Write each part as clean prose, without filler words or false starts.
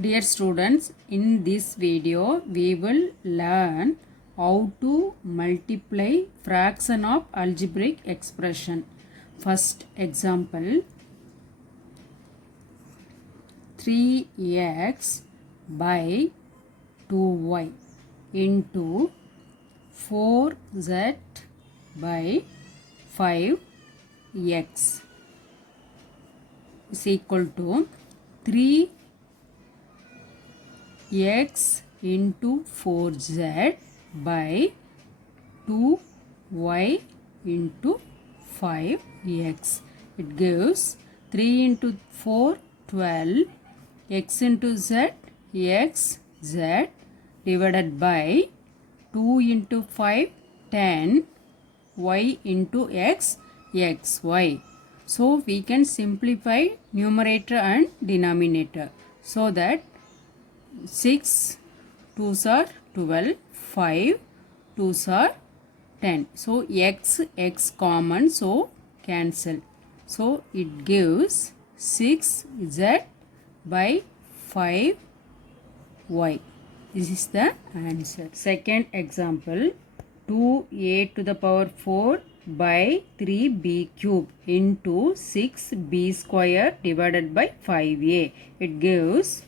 Dear students, in this video we will learn how to multiply fraction of algebraic expression. First example, 3x by 2y into 4z by 5x is equal to 3 x into 4z by 2y into 5x. It gives 3 into 4, 12, x into z, x, z divided by 2 into 5, 10, y into x, x, y. So we can simplify numerator and denominator so that 6 2s are 12, 5 2s are 10. So x common, so cancel. So it gives 6z by 5y. This is the answer. Second example, 2a to the power 4 by 3b cube into 6b square divided by 5a. It gives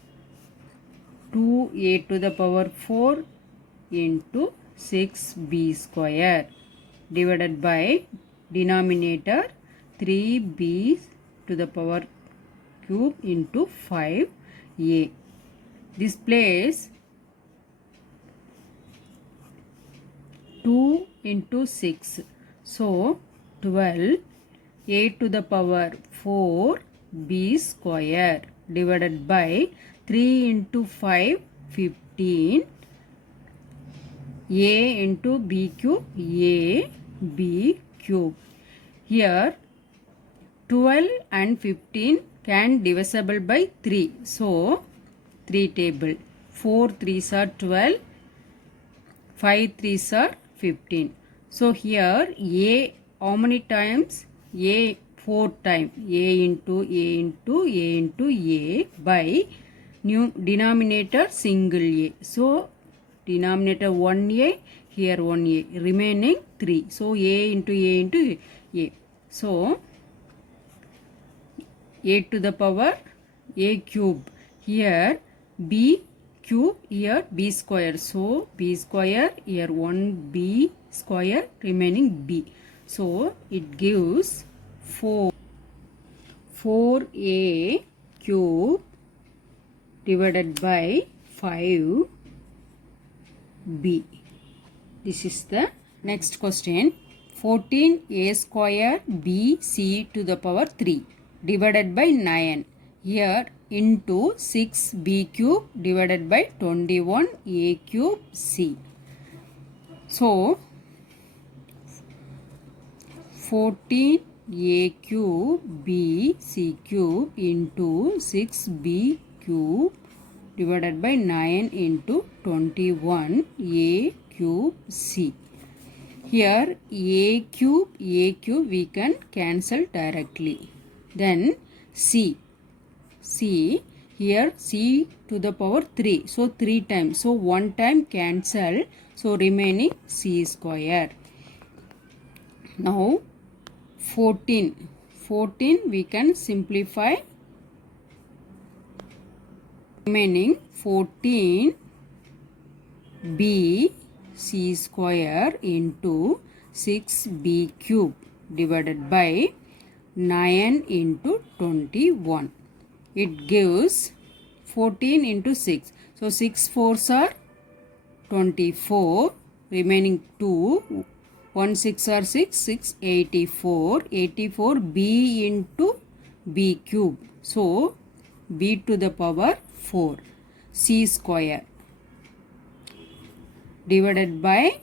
2a to the power 4 into 6b square divided by denominator 3b to the power cube into 5a. This place 2 into 6. So 12 a to the power 4 b square divided by 3 into 5, 15, a into b cube, a, b cube. Here 12 and 15 can divisible by 3. So 3 table. 4 3s are 12, 5 3s are 15. So here a, how many times? A 4 times. A into a into a into a by new denominator single a. So denominator 1a, here 1a, remaining 3. So a into a into a. So a to the power a cube. Here b cube, here b square. So b square, here 1b square, remaining b. So it gives 4a cube divided by 5b. This is the next question. 14a square bc to the power 3 divided by 9. Here into 6b cube divided by 21a cube c. So 14a cube b c cube into 6b cube divided by 9 into 21a cube c. Here a cube we can cancel directly. Then c. Here c to the power 3. So 3 times. So 1 time cancel. So remaining c square. Now 14 we can simplify. Remaining 14 b c square into 6b cube divided by 9 into 21. It gives 14 into 6. So 6 4s are 24. Remaining 2. 1 6 are 6. 6 84. 84 b into b cube. So b to the power 4 c square divided by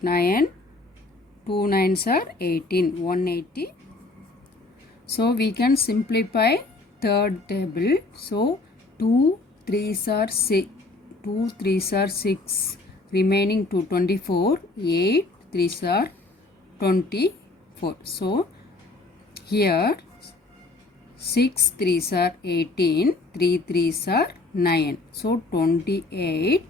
9. 2 9s are 18. 180. So we can simplify third table. So 2 3s are 6. 2 3s are 6. Remaining 2 24. 8 3s are 24. So here 6 3s are 18, 3 3s are 9. So 28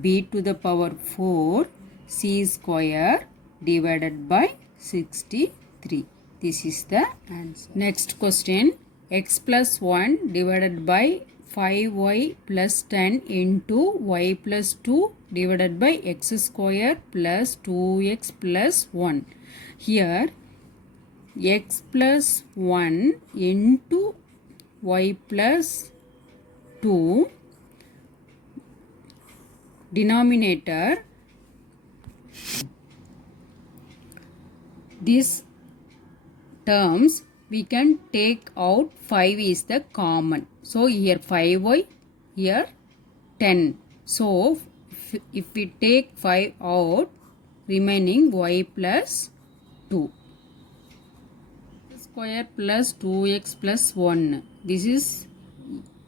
b to the power 4 c square divided by 63. This is the answer. Next question. X plus 1 divided by 5y plus 10 into y plus 2 divided by x square plus 2x plus 1. Here x plus 1 into y plus 2 denominator, these terms we can take out 5 is the common. So here 5y, here 10. So if we take 5 out, remaining y plus 2. Square plus 2x plus 1. This is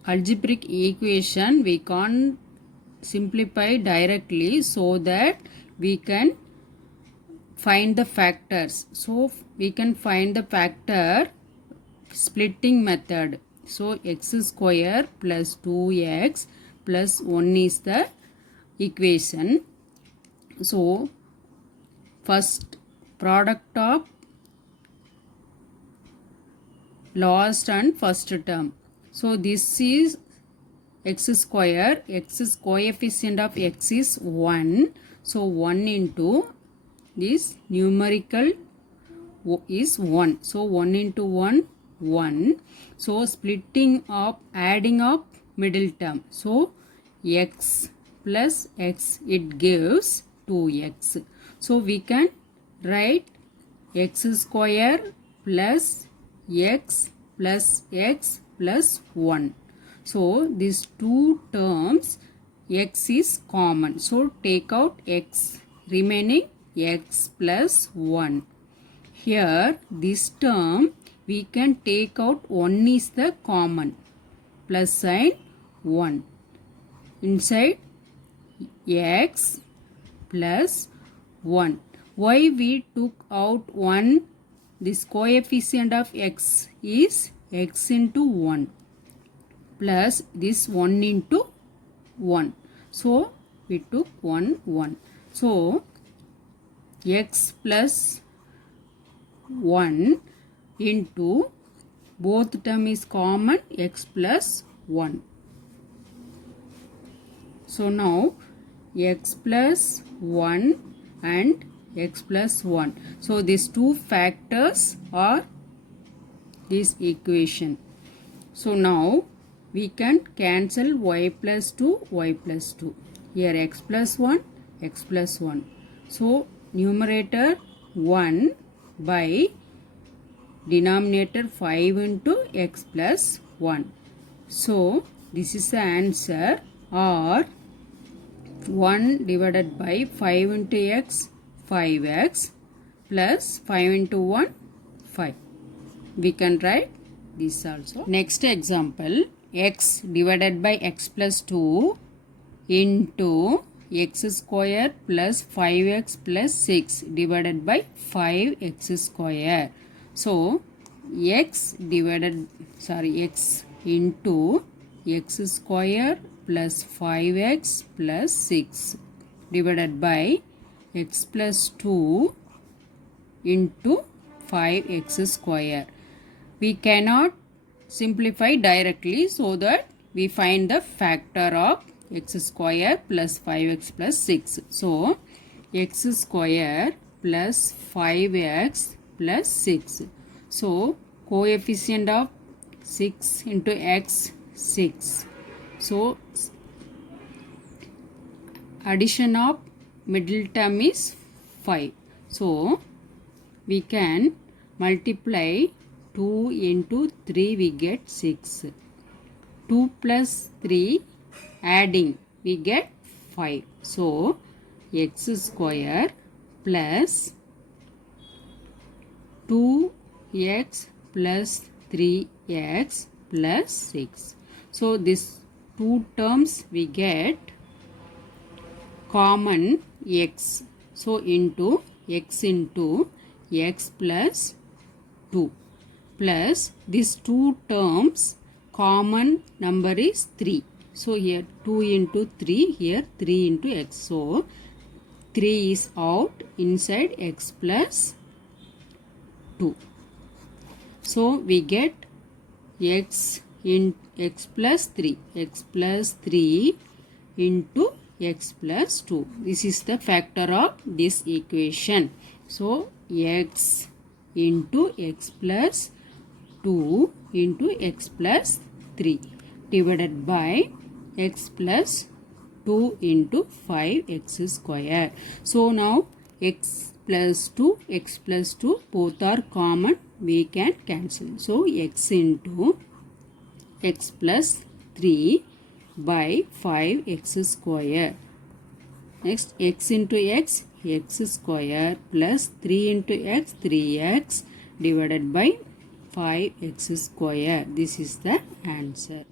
algebraic equation. We can't simplify directly, so that we can find the factors. So we can find the factor splitting method. So x square plus 2x plus 1 is the equation. So first product of last and first term. So this is x square. X is coefficient of x is 1. So 1 into this numerical is 1. So 1 into 1, 1. So splitting up, adding up middle term. So x plus x, it gives 2x. So we can write x square plus x plus x plus 1. So these two terms, x is common. So take out x, remaining x plus 1. Here this term we can take out 1 is the common, plus sign 1. Inside x plus 1. Why we took out 1? This coefficient of x is x into 1 plus this 1 into 1. So we took 1, 1. So x plus 1 into both term is common, x plus 1. So now x plus 1 and x plus 1. So these two factors are this equation. So now we can cancel y plus 2, y plus 2. Here x plus 1, x plus 1. So numerator 1 by denominator 5 into x plus 1. So this is the answer, or 1 divided by 5 into x, 5x plus 5 into 1, 5. We can write this also. Next example, x divided by x plus 2 into x square plus 5x plus 6 divided by 5x square. So x into x square plus 5x plus 6 divided by x plus 2 into 5x square. We cannot simplify directly, so that we find the factor of x square plus 5x plus 6. So x square plus 5x plus 6. So coefficient of 6 into x, 6. So addition of middle term is 5. So we can multiply 2 into 3, we get 6. 2 plus 3 adding, we get 5. So x square plus 2x plus 3x plus 6. So this two terms we get common x. So into x plus 2. plus these two terms common number is 3. So here 2 into 3, here 3 into x. So 3 is out, inside x plus 2. So we get x in x plus 3 into x plus 2. This is the factor of this equation. So x into x plus 2 into x plus 3 divided by x plus 2 into 5x square. So now x plus 2 both are common, we can cancel. So x into x plus 3 by 5x square. Next x into x square plus 3 into x 3x divided by 5x square. This is the answer.